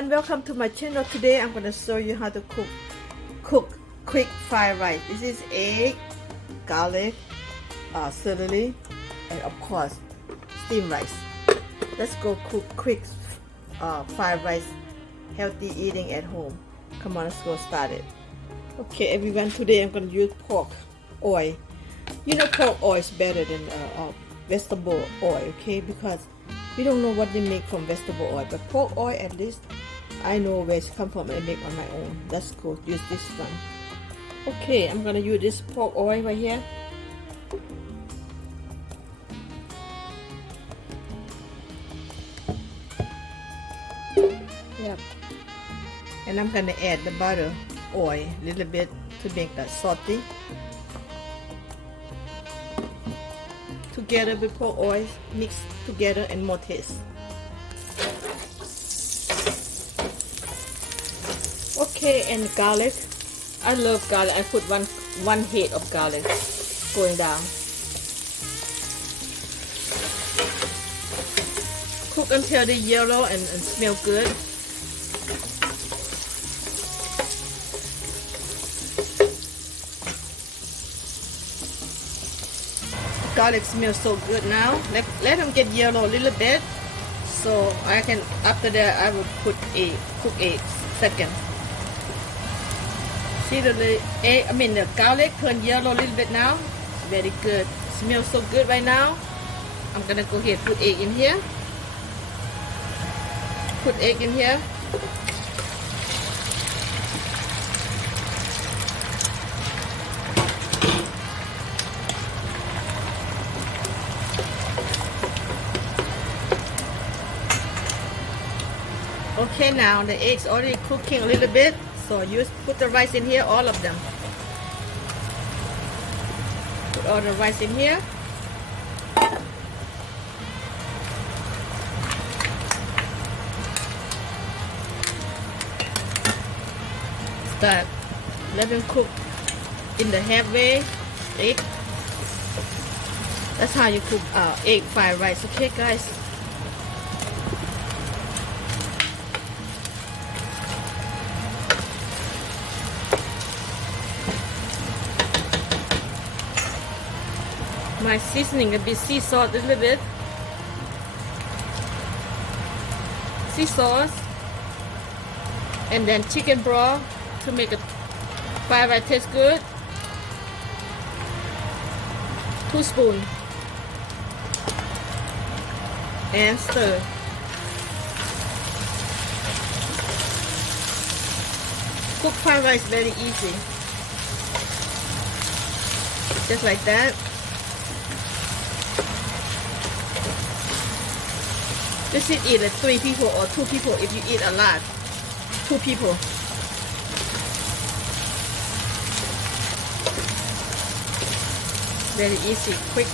everyone, welcome to my channel. Today I'm going to show you how to cook quick fried rice. This is egg, garlic, celery, and of course steamed rice. Let's go cook quick fried rice, healthy eating at home. Come on, let's go start it. Okay everyone, today I'm going to use pork oil. You know pork oil is better than vegetable oil, okay, because we don't know what they make from vegetable oil, but pork oil at least I know where it comes from and I make on my own. Let's go use this one. Okay, I'm gonna use this pork oil right here. Yep. And I'm gonna add the butter oil a little bit to make that salty. Together with pork oil, mix together and more taste. Okay, and garlic. I love garlic. I put one head of garlic going down. Cook until they yellow and smell good. Garlic smells so good now. Let them get yellow a little bit, so I can, after that I will cook egg second. See the garlic turn yellow a little bit now. Very good. Smells so good right now. I'm gonna go ahead and put egg in here. Put egg in here. Okay, now the eggs already cooking a little bit, so you put the rice in here, all of them. Put all the rice in here. Start. Let them cook in the halfway. Egg. That's how you cook egg fried rice. Okay, guys. My seasoning a bit sea salt a little bit. Sea sauce. And then chicken broth to make a fried rice taste good. 2 spoons. And stir. Cook fried rice very easy. Just like that. This should eat like 3 people or 2 people if you eat a lot. 2 people. Very easy, quick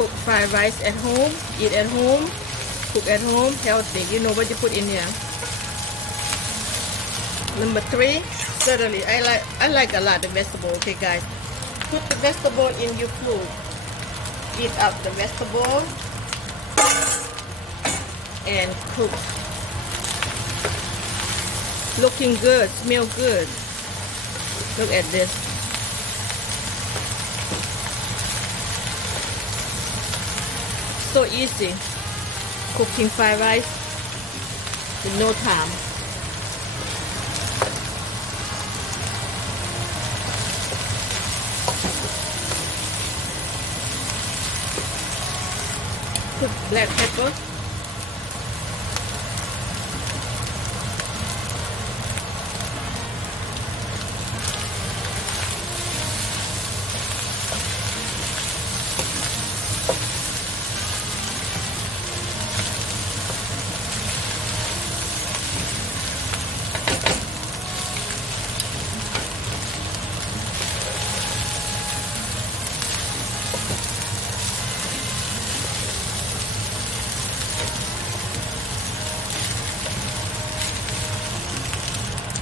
cook fried rice at home, eat at home, cook at home, healthy. You know what you put in here. Number 3, certainly I like a lot of vegetable. Okay guys, put the vegetable in your food. Eat up the vegetable. And cook. Looking good, smell good. Look at this. So easy. Cooking fried rice in no time. Put black pepper.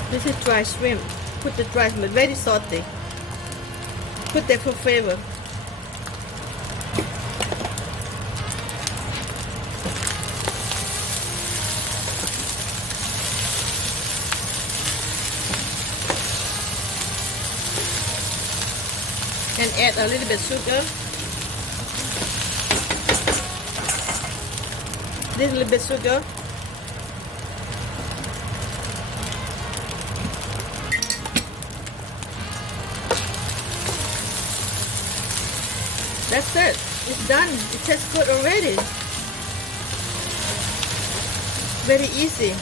This is dry shrimp. Put the dry shrimp, very salty. Put that for flavor. add a little bit sugar. Little bit sugar. That's it. It's done. It tastes good already. Very easy.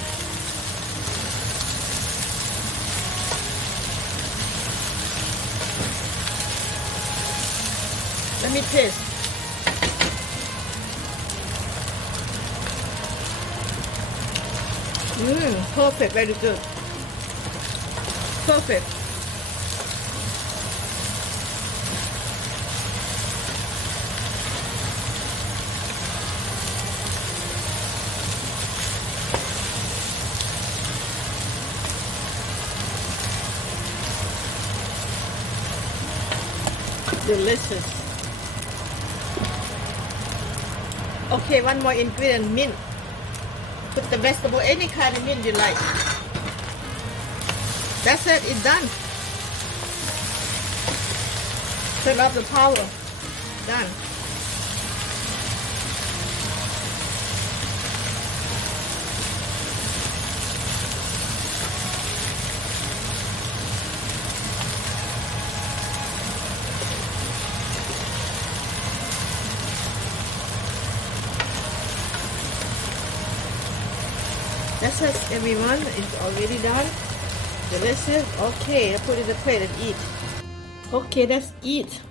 Let me taste. Perfect. Very good. Perfect. Delicious. Okay, one more ingredient, mint. Put the vegetable, any kind of mint you like. That's it, it's done. Turn off the power. Done. That's it, everyone. It's already done. Delicious. Okay, let's put it in the plate and eat. Okay, let's eat.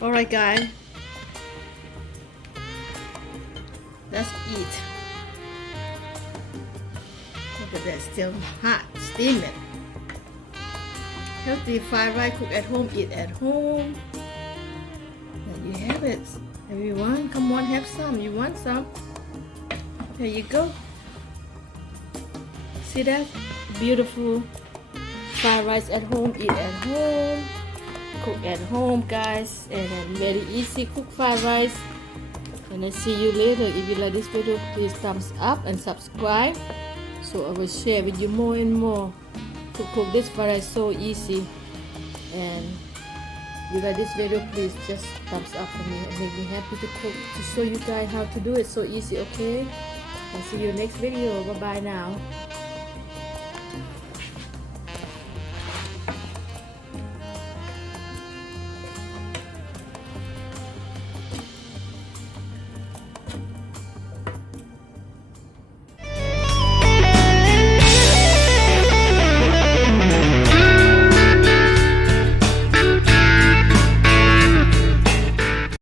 Alright, guys. Let's eat. Look at that, still hot, steaming. Healthy fried rice, cook at home, eat at home. There you have it. Everyone, come on, have some. You want some? There you go. See that? Beautiful fried rice at home, eat at home, cook at home, guys, and very easy cook fried rice. And I see you later. If you like this video, please thumbs up and subscribe, so I will share with you more and more to cook this fried rice. So easy. And if you like this video, please just thumbs up for me and make me happy to cook, to show you guys how to do it so easy. Okay, I'll see you next video. Bye bye now.